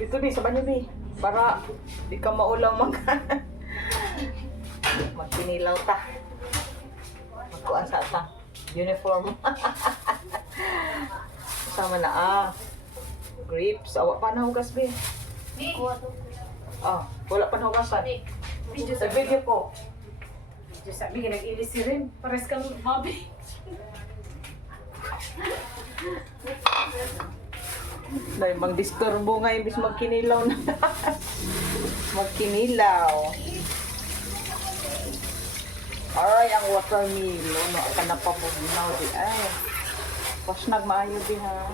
Dito di, sa banyo di. Para di ka maulang magpinilaw ta. Magkuhan sa ta. Uniform. Sama na grapes. Awa pa na hugas be. Wala pa na hugasan. Sa video ko. Diyos sabi, nag-ilis si rin. Pares kang mabi. Dahil mag-disturbo nga imbis magkinilaw na. Magkinilaw. Aray, ang watermelon. No, ka na pa bugnaw di ay. Pas nagmaayo di ha.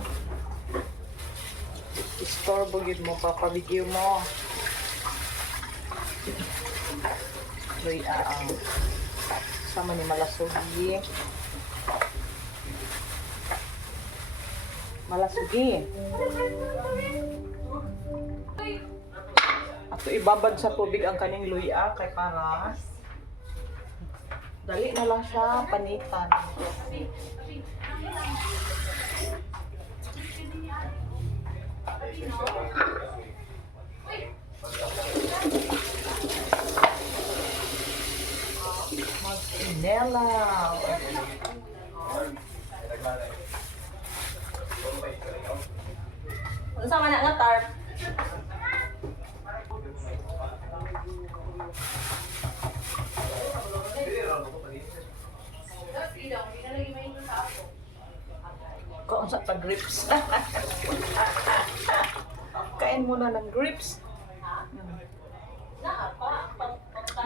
Disturbo yun mo, papabigyo mo. Uy, sama ni Malasugi. Malasugi. Ato ibabad sa tubig ang kaning luya kay para dali na lang siya panitan. Magkinelaw. Ano sama na nga tarp? Kaon sa grapes. Kain muna ng grapes.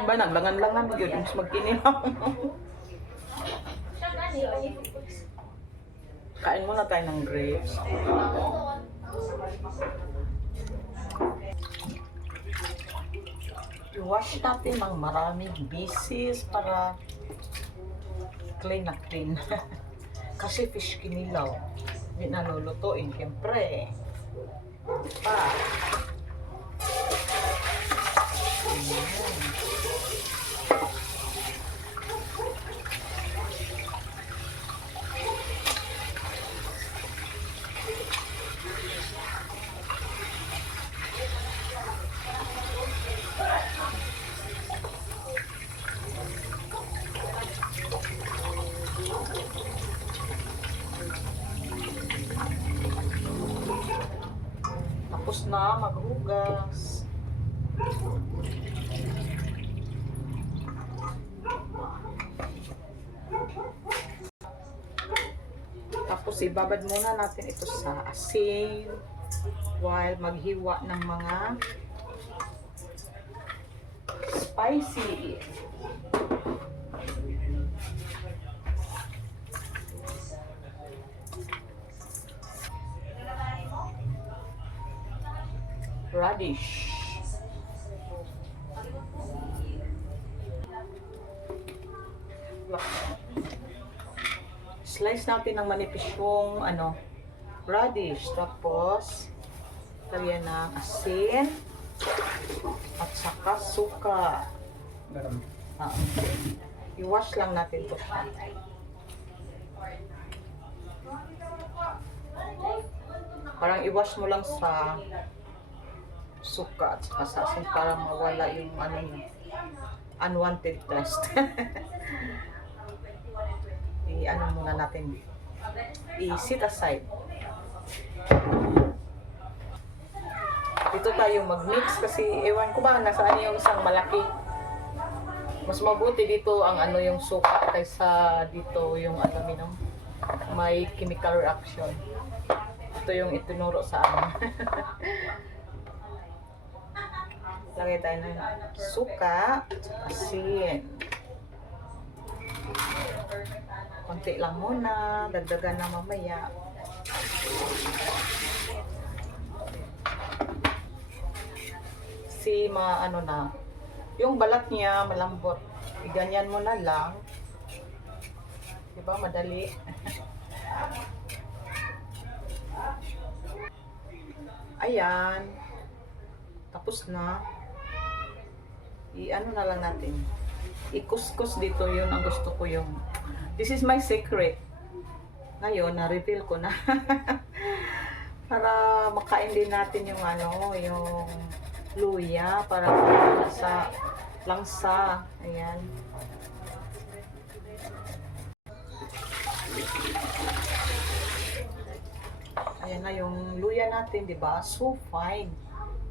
Ba naglangan-langan gyud mas magkinilaw. Kain muna tayo ng grapes. I-wash natin ng maraming bisis para clean na clean. Kasi fish kinilaw. Hindi na lulutuin, siyempre. Tapos na maghugas. Tapos ibabad muna natin ito sa asin while maghiwa ng mga spicy. Radish. Slice natin ng manipis yung radish. Tapos lagyan ng asin at saka suka. I-wash lang natin ito. Parang i-wash mo lang sa suka at saka sa asin para mawala yung unwanted taste. Muna natin. I-sit aside. Dito tayo mag-mix kasi ewan ko ba nasaan yung isang malaki. Mas mabuti dito ang yung suka kaysa dito yung may chemical reaction. Ito yung itinuro sa amin. Lagay tayo ng suka, asin. Konti lang muna, dagdagan na mamaya. Yung balat niya malambot. Iganyan mo na lang. Diba, madali. Ayan. Tapos na. Na lang natin. I-kuskus dito, yun ang gusto ko yung. This is my secret. Ngayon, na-reveal ko na. Para makain din natin yung ano, yung luya para sa langsa. Ayan. Ayan na yung luya natin, di ba? So fine.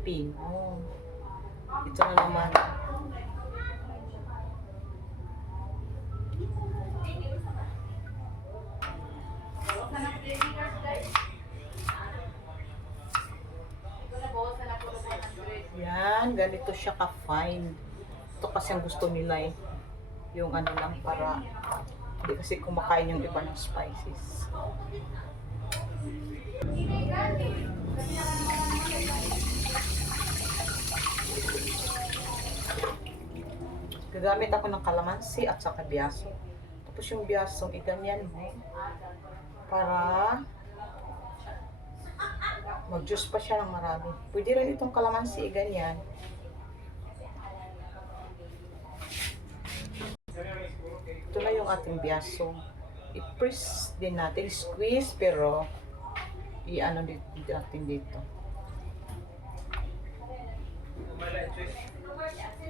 Pino. Ito na naman. Yan, ganito siya ka-fine. Ito kasi ang gusto nila eh. Yung ano lang para hindi kasi kumakain yung iba ng spices. Gagamit ako ng kalamansi at saka biyaso. Tapos yung biyasong iganyan mo para mag-juice pa siya ng marami. Pwede rin itong kalamansi iganyan. Ito na yung ating biyaso. I-press din natin, squeeze, pero i-ano natin dito.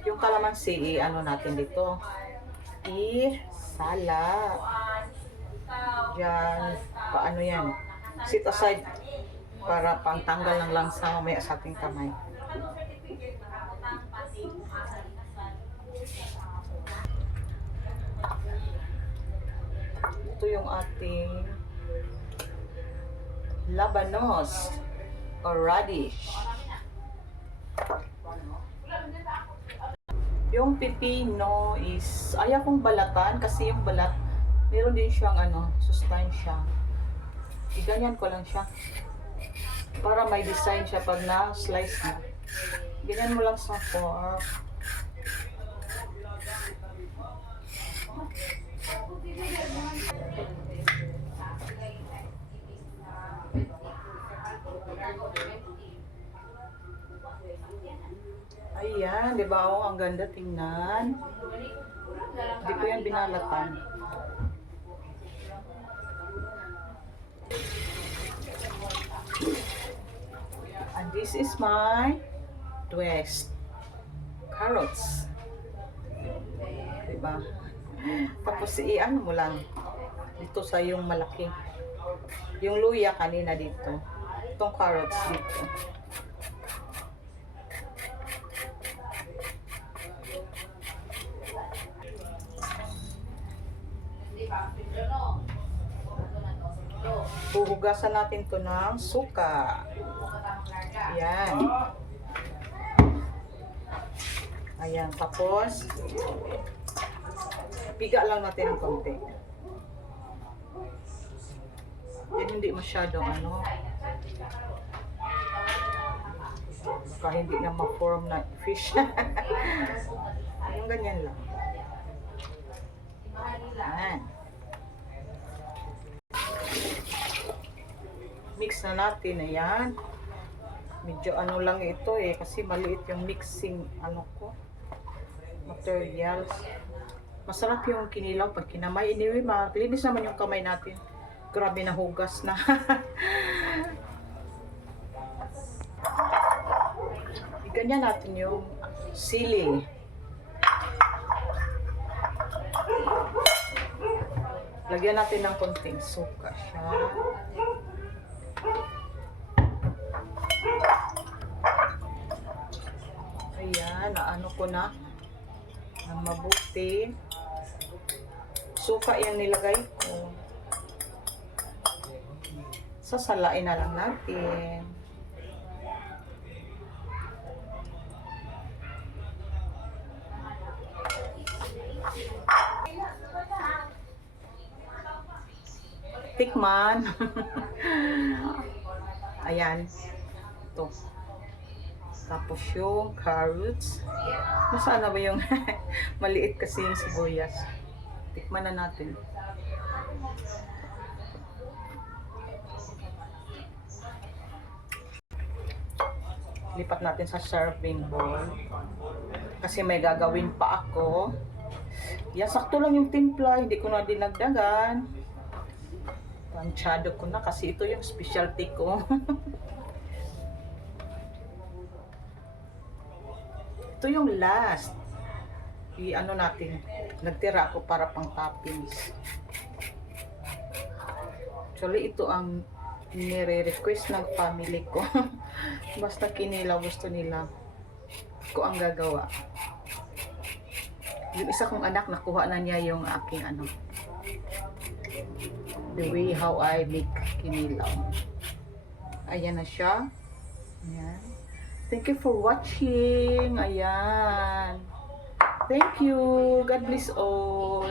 Yung kalamansi, i-ano natin dito. I-salat. Diyan. Paano yan? Sit aside para pangtanggal ng langsa mamaya sa ating kamay. Ito yung ating labanos or radish. Yung pipino is ayaw kong balatan kasi yung balat meron din siyang ano, sustansya. Iganyan ko lang siya para may design siya pag na-slice na. Ganyan mo lang sa fork. Ayan, di ba? Oh, ang ganda tingnan. Hindi ko yan binalatan. And this is my twist. Carrots. Diba? Tapos i-ano mo lang dito sa yung malaki. Yung luya kanina dito. Itong carrots dito. Huhugasan natin to ng suka. Ayan. Ayan. Tapos, piga lang natin ng konti. Yan hindi masyadong ano. Baka hindi na ma-form na fish. Yung ganyan lang. Ayan. Mix na natin, ayan. Medyo ano lang ito eh, kasi maliit yung mixing ano ko, materials. Masarap yung kinilaw pag kinamay. Anyway, malinis naman yung kamay natin. Grabe na hugas na. Ganyan natin yung sili. Lagyan natin ng konting suka siya. Ayan, naano ko na ng mabuti. Suka yung nilagay ko. Sasalain na lang natin. Tikman. Ayan. Ito. Tapos yung carrots. Nasaan na ba yung maliit kasi yung sibuyas. Tikman na natin. Lipat natin sa serving bowl. Kasi may gagawin pa ako. Yan, sakto lang yung timpla. Hindi ko na dinagdagan. Planchado ko na kasi ito yung specialty ko. Ito yung last. I-ano natin. Nagtira ako para pang toppings. Actually, ito ang nire-request ng family ko. Basta kinilaw gusto nila. Ko ang gagawa. Yung isa kong anak, nakuha na niya yung aking ano. The way how I make kinilaw. Ayan na siya. Ayan. Thank you for watching. Ayan. Thank you. God bless all.